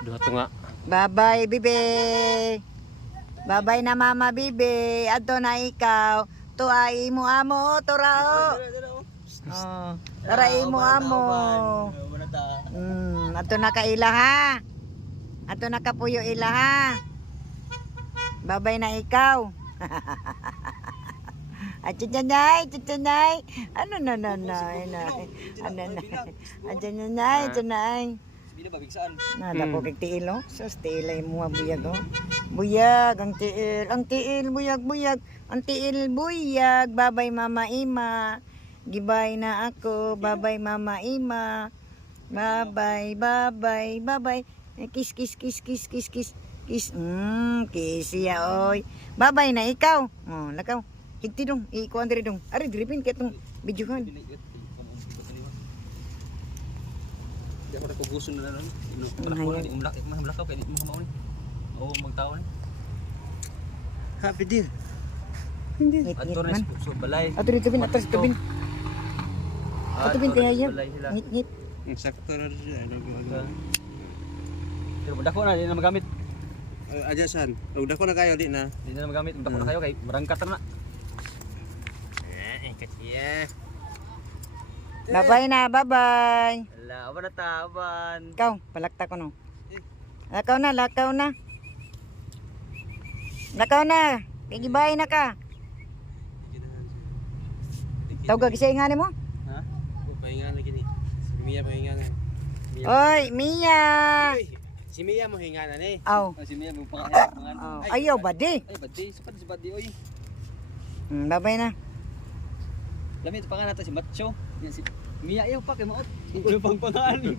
Duha to nga. Bye-bye, bibi. Bye-bye na mama, bibi. Adto na ikaw. Tuay mo amo, turao. Oh, taray mo amo. Adto na ka ila ha. Adto na ka puyo ila ha. Bye-bye na ikaw. Achitanay, chitanay. Ano na. Ano na. Achitanay, chitanay. Nada ko kay tiil oh. Sus tiilay mo buyag oh. Buyag ang tiil buyag. Ang tiil buyag. Babay mama ima. Gibay na ako. Babay mama ima. Babay. Kiss. Kiss siya oy. Babay na ikaw. Oh, lakaw. Higti dong, ikuan diri dong. Ari dripin ket tong videohan. Di ako na kuguso na lang. Umlakaw kay mo mao ni. Oo, magtao ni. Happy deal. Hindi. Ato na sa balay. Ato dito bin, ato bin. Ato bin kaya yan. Ngit. Sakto na siya. Pero dako na di na magamit. Adyasan. Dako na kayo di na. Di na magamit. Dako na kayo kay marangkat na. Kasiya. Bye-bye na, bye-bye. Ala, awan na taban. Ikaw, palakta ko no. Lakaw na. Kigibay na ka. Tawag sa ingani mo? Ha? Pahinga na gini. Si Mia pahinga na. Oy, Mia. Si Mia mo hinga na ni. Aw. Si Mia mo pangan. Ayaw badi. Ay, badi. Sapad si badi oy. Bye-bye na. Lami ito pangalan natin si Macho. Yan si Mia ayaw pa kay maot. Ang ulo pang pangalan.